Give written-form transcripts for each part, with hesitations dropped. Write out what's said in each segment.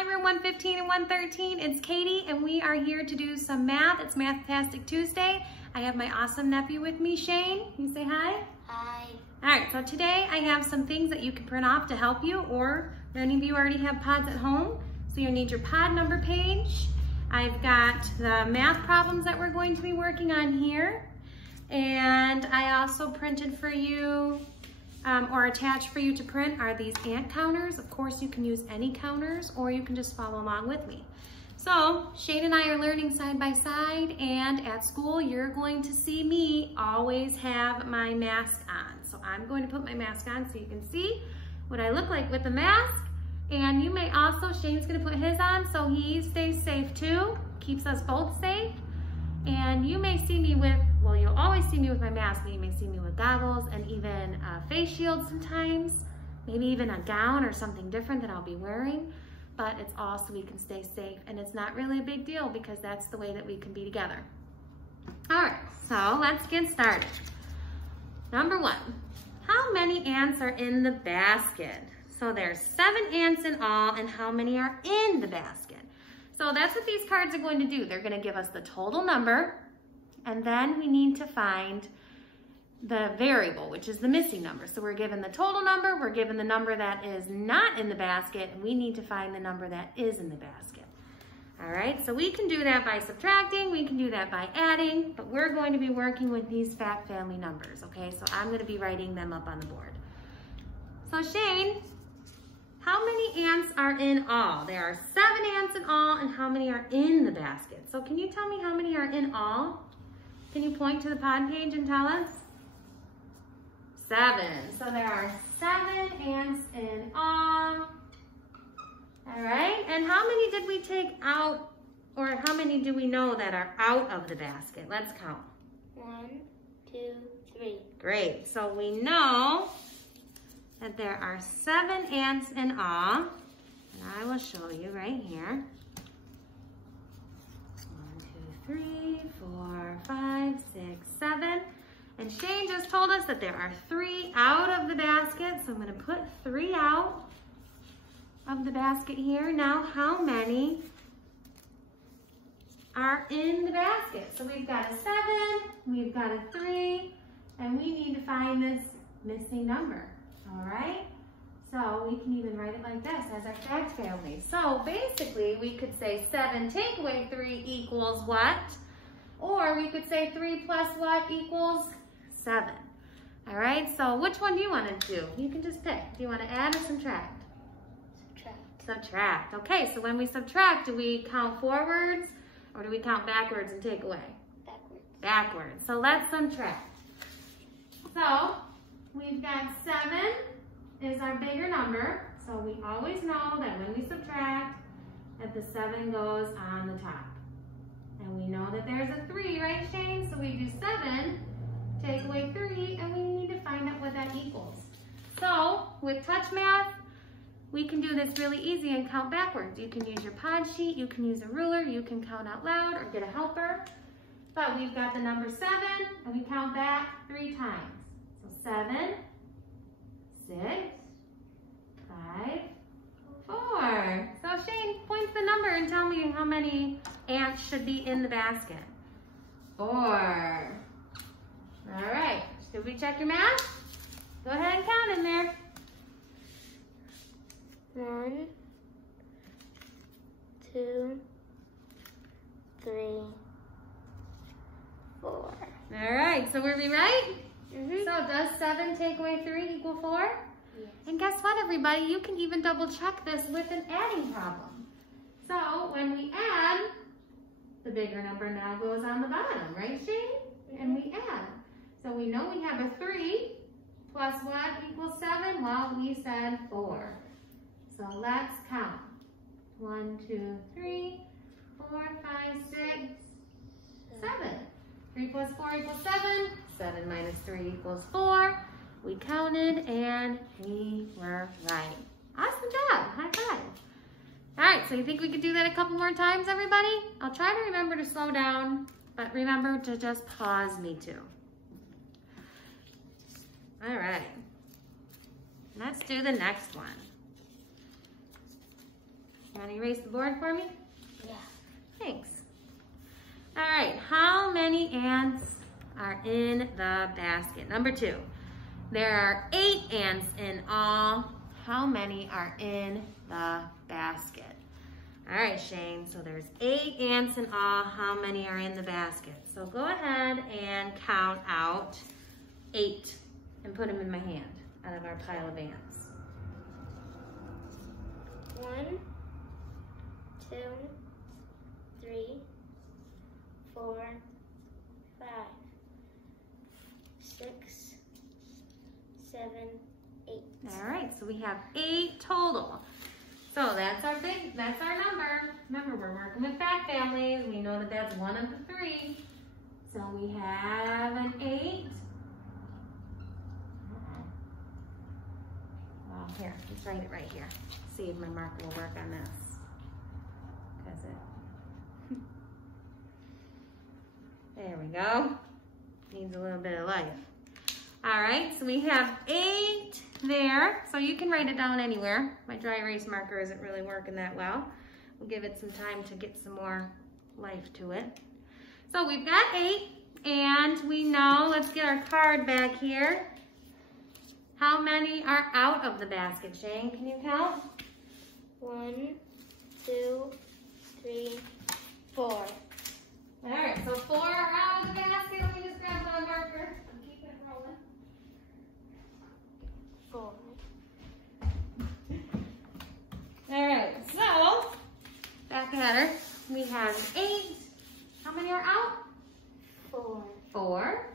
Hi, room 115 and 113. It's Katie, and we are here to do some math. It's Mathtastic Tuesday. I have my awesome nephew with me, Shane. Can you say hi? Hi. All right, so today I have some things that you can print off to help you, or many of you already have pods at home. So you'll need your pod number page. I've got the math problems that we're going to be working on here. And I also printed for you, or attached for you to print, are these ant counters. Of course, you can use any counters, or you can just follow along with me. So Shane and I are learning side by side, and at school you're going to see me always have my mask on. So I'm going to put my mask on so you can see what I look like with the mask. And you may also, Shane's gonna put his on so he stays safe too, keeps us both safe. And you may see me with, well, you'll always see me with my mask, but you may see me with goggles and even a face shield sometimes, maybe even a gown or something different that I'll be wearing, but it's all so we can stay safe. And it's not really a big deal because that's the way that we can be together. All right, so let's get started. Number one, how many ants are in the basket? So there's 7 ants in all, and how many are in the basket? So that's what these cards are going to do. They're going to give us the total number, and then we need to find the variable, which is the missing number. So we're given the total number, we're given the number that is not in the basket, and we need to find the number that is in the basket. All right, so we can do that by subtracting, we can do that by adding, but we're going to be working with these fact family numbers, okay? So I'm going to be writing them up on the board. So Shane, how many ants are in all? There are 7 ants in all, and how many are in the basket? So can you tell me how many are in all? Can you point to the pod page and tell us? 7. So there are 7 ants in all. All right, and how many did we take out, or how many do we know that are out of the basket? Let's count. 1, 2, 3. Great, so we know that there are 7 ants in all, and I will show you right here. 1, 2, 3, 4, 5, 6, 7. And Shane just told us that there are 3 out of the basket, so I'm gonna put 3 out of the basket here. Now, how many are in the basket? So we've got a 7, we've got a 3, and we need to find this missing number. All right, so we can even write it like this as our fact family. So basically we could say 7 take away 3 equals what? Or we could say 3 plus what equals 7. All right, so which one do you want to do? You can just pick. Do you want to add or subtract? Subtract. Subtract. Okay, so when we subtract, do we count forwards or do we count backwards and take away? Backwards. Backwards. So let's subtract. So we've got 7 is our bigger number, so we always know that when we subtract, that the 7 goes on the top. And we know that there's a 3, right, Shane? So we do 7, take away 3, and we need to find out what that equals. So with touch math, we can do this really easy and count backwards. You can use your pod sheet, you can use a ruler, you can count out loud or get a helper. But we've got the number 7, and we count back 3 times. 7, 6, 5, 4. So Shane, point the number and tell me how many ants should be in the basket. 4. All right, should we check your math? Go ahead and count in there. 1, 2, 3, 4. All right, so were we right? Mm-hmm. So does 7 take away 3 equal 4? Yes. And guess what, everybody? You can even double check this with an adding problem. So when we add, the bigger number now goes on the bottom, right, Shane? Mm-hmm. And we add. So we know we have a 3 plus what equals 7? Well, we said 4. So let's count. 1, 2, 3, 4, 5, 6, 7. 3 plus 4 equals 7. 7 minus 3 equals 4. We counted and we were right. Awesome job. High five. All right, so you think we could do that a couple more times, everybody? I'll try to remember to slow down, but remember to just pause me too. All right. Let's do the next one. You want to erase the board for me? Yeah. Thanks. All right, how many ants are in the basket? Number 2. There are 8 ants in all. How many are in the basket? All right, Shane, so there's 8 ants in all. How many are in the basket? So go ahead and count out 8 and put them in my hand out of our pile of ants. 1, 2, 3, 4, 5, 6, 7, 8. All right, so we have 8 total. So that's our number. Remember, we're working with fact families. We know that that's one of the 3. So we have an 8. Well, here, let's write it right here. See if my marker will work on this. There we go. Needs a little bit of life. All right, so we have 8 there. So you can write it down anywhere. My dry erase marker isn't really working that well. We'll give it some time to get some more life to it. So we've got 8, and we know, let's get our card back here. How many are out of the basket, Shane? Can you count? 1, 2, 3, 4. All right, so 4 are out of the basket. Let me just grab my marker and keep it rolling. 4. All right, so back at her. We have 8. How many are out? 4. 4.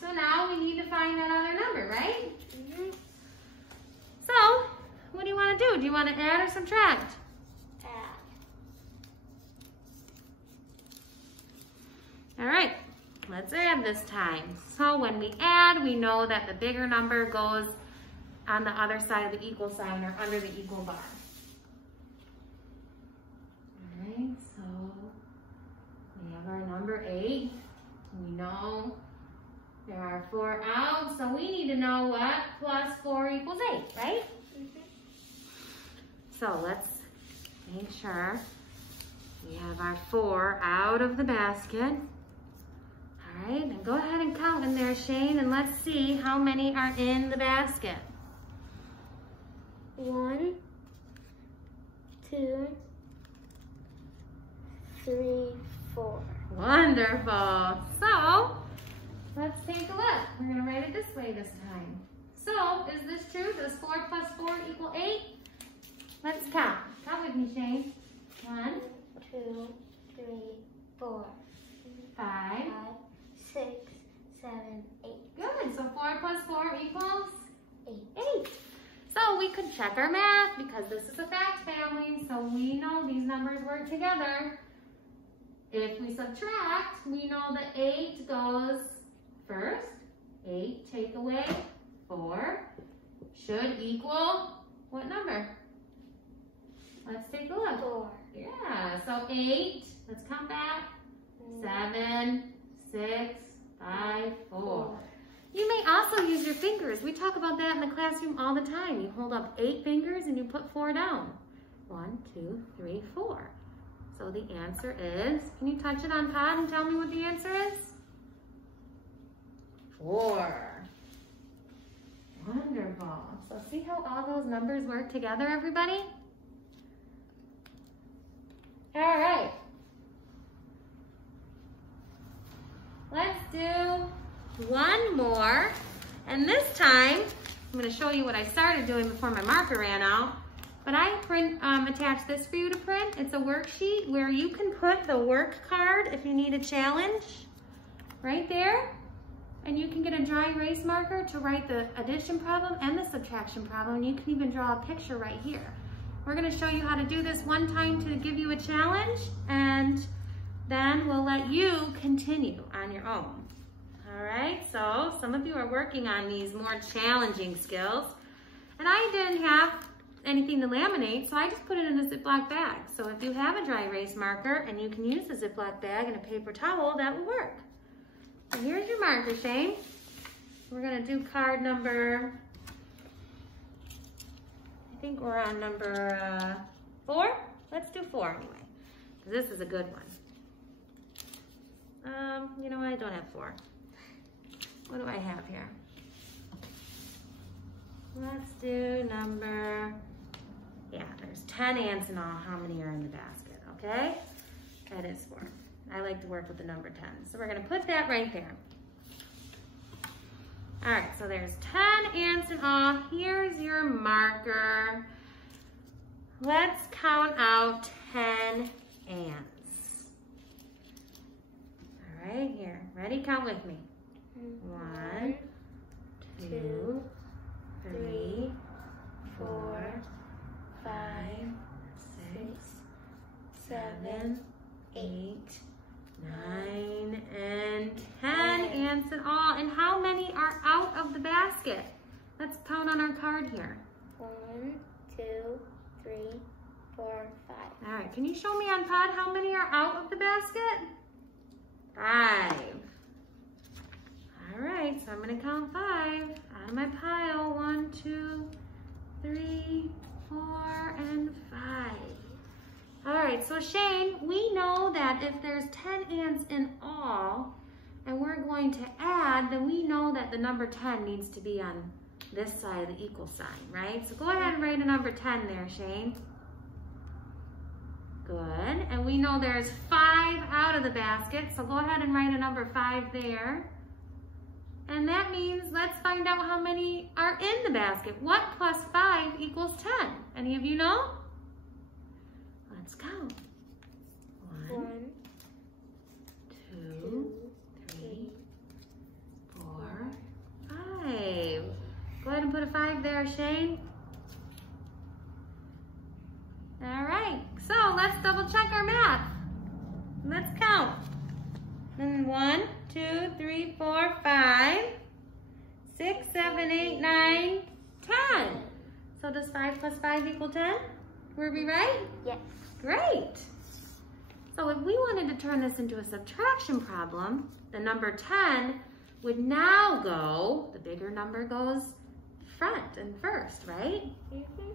So now we need to find that other number, right? Mm-hmm. So, what do you want to do? Do you want to add or subtract? Add. All right, let's add this time. So when we add, we know that the bigger number goes on the other side of the equal sign or under the equal bar. All right, so we have our number 8. We know there are 4 out, so we need to know what plus 4 equals 8, right? Mm-hmm. So let's make sure we have our 4 out of the basket. All right, and go ahead and count in there, Shane, and let's see how many are in the basket. 1, 2, 3, 4. Wonderful. So let's take a look. We're going to write it this way this time. So is this true? Does 4 plus 4 equal 8? Let's count. Count with me, Shane. 1, 2, 3, 4, 5. 6, 7, 8. Good. So 4 plus 4 equals 8. 8. So we could check our math because this is a fact family, so we know these numbers work together. If we subtract, we know that 8 goes first. 8 take away 4 should equal what number? Let's take a look. 4. Yeah, so 8, let's count back. 7, 6, 5, 4. You may also use your fingers. We talk about that in the classroom all the time. You hold up 8 fingers and you put 4 down. 1, 2, 3, 4. So the answer is, can you touch it on Pod and tell me what the answer is? 4. Wonderful. So see how all those numbers work together, everybody? All right. Let's do one more. And this time, I'm going to show you what I started doing before my marker ran out. But I attached this for you to print. It's a worksheet where you can put the work card if you need a challenge right there. And you can get a dry erase marker to write the addition problem and the subtraction problem. You can even draw a picture right here. We're going to show you how to do this one time to give you a challenge, and then we'll let you continue on your own. All right, so some of you are working on these more challenging skills, and I didn't have anything to laminate, so I just put it in a Ziploc bag. So if you have a dry erase marker and you can use the Ziploc bag and a paper towel, that will work. So here's your marker, Shane. We're gonna do card number, I think we're on number 4. Let's do 4 anyway, because this is a good one. You know what? I don't have 4. What do I have here? Let's do number, yeah, there's 10 ants in all. How many are in the basket, okay? That is 4. I like to work with the number 10. So we're gonna put that right there. All right, so there's 10 ants in all. Here's your marker. Let's count out 10 ants. All right, here. Ready? Count with me. 1, 2, 3, 4, 5, 6, 7, 8, 9, and 10 ants in all. And how many are out of the basket? Let's count on our card here. 1, 2, 3, 4, 5. All right, can you show me on Pod how many are out of the basket? 5. All right, so I'm gonna count 5 out of my pile. 1, 2, 3, 4, and 5. All right, so Shane, we know that if there's 10 ants in all, and we're going to add, then we know that the number 10 needs to be on this side of the equal sign, right? So go ahead and write a number 10 there, Shane. Good, and we know there's 5 out of the basket, so go ahead and write a number 5 there. And that means, let's find out how many are in the basket. What plus 5 equals 10? Any of you know? Let's count. 1, 2, 3, 4, 5. Go ahead and put a 5 there, Shane. All right, so let's double check our math. Let's count. 1, 2, 3, 4, 5, 6, 7, 8, 9, 10. So does 5 plus 5 equal 10? Were we right? Yes. Great. So if we wanted to turn this into a subtraction problem, the number 10 would now go, the bigger number goes front and first, right? Mm-hmm.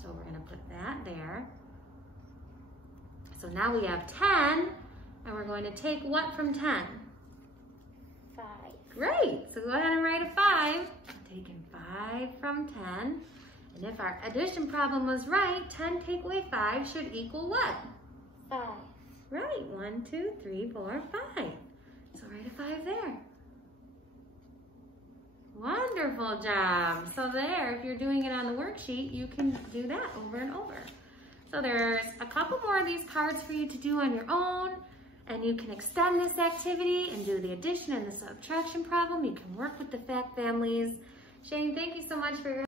So we're gonna put that there. So now we have 10, and we're going to take what from 10? 5. Great, so go ahead and write a 5. I'm taking 5 from 10. And if our addition problem was right, 10 take away 5 should equal what? 5. Right, 1, 2, 3, 4, 5. So write a 5 there. Wonderful job. So there, if you're doing it on the worksheet, you can do that over and over. So there's a couple more of these cards for you to do on your own, and you can extend this activity and do the addition and the subtraction problem. You can work with the fact families. Shane, thank you so much for your